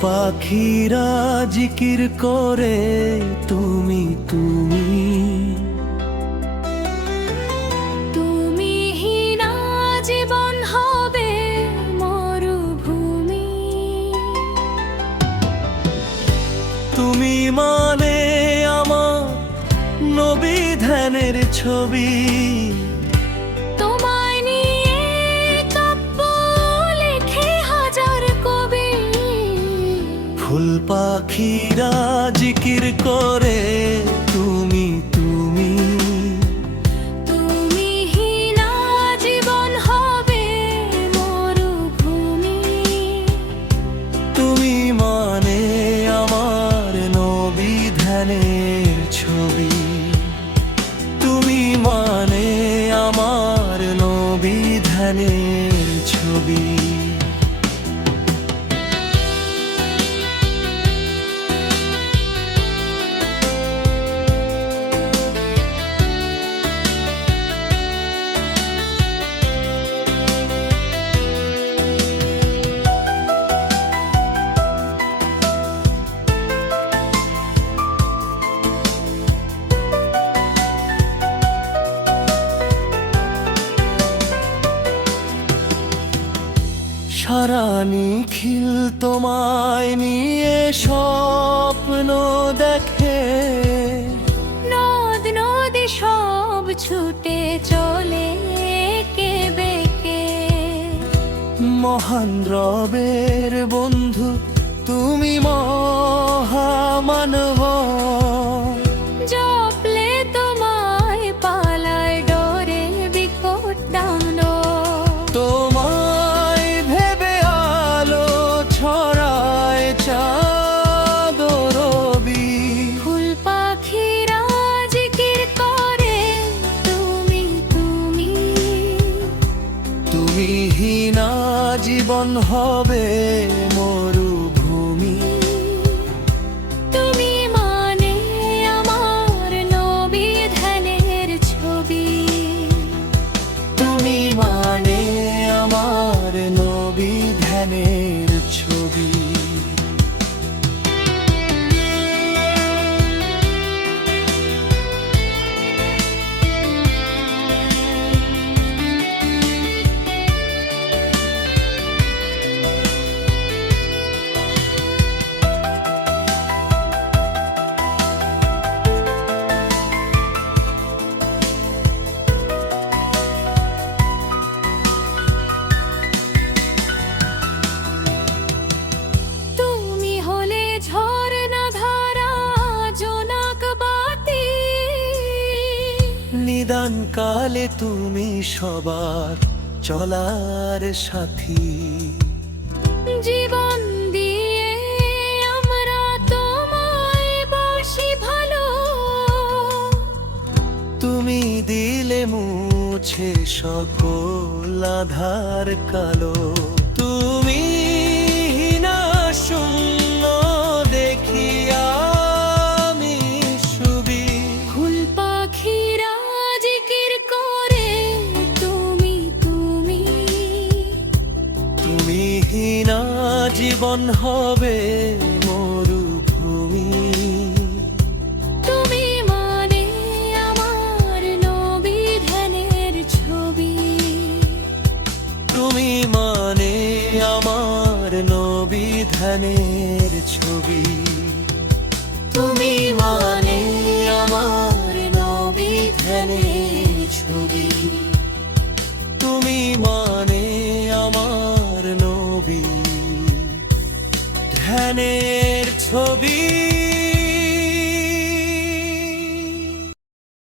পাখিরা জিকির করে তুমি তুমি, তুমি হীনা জীবন হবে মরুভূমি। তুমি মানে আমার নবী ধ্যানের ছবি, তোমায় নিয়ে কাব্য লেখে হাজার কবি। ফুল পাখিরা জিকির করে তুমি তুমি, তুমি হীনা জীবন হবে মরুভূমি। তুমি মানে আমার নবী ধ্যানের ছবি, তুমি মানে আমার নবী ধ্যানের ছবি। সারা নিখিল তোমায় নিয়ে স্বপ্ন দেখে, নদ নদী সব ছুটে চলে কে বেকে। মহান রবের বন্ধু তুমি মহামানব, জপলে তোমায় পালায় ডরে বিকট দানব। তোমায় ভেবে আলো ছড়ায় চাঁদ রবি। ফুল পাখিরা জিকির করে তুমি তুমি, তুমি হীনা জীবন হবে মরুভূমি। তুমি মানে আমার নবী ধ্যানের ছবি। তুমি মানে আমার নবী ধ্যানের ছবি। তুমি হলে ঝরনা ধারা জোনাক বাতি। নিদান কালে তুমি সবার চলার সাথী। জীবন দিয়ে আমরা তোমায় বাসি ভালো। তুমি দিলে মুছে সকল আধার কালো। তুমি হীনা শূন্য দেখি আমি ছবি। ফুল পাখিরা জিকির করে তুমি তুমি, তুমি হীনা জীবন হবে মরুভূমি। তুমি মানে আমার নবী ধ্যানের ছবি। তুমি মানে আমার নবী ধ্যানের ছবি। তুমি মানে আমার নবী ধ্যানের ছবি। তুমি মানে আমার নবী ধ্যানের ছবি।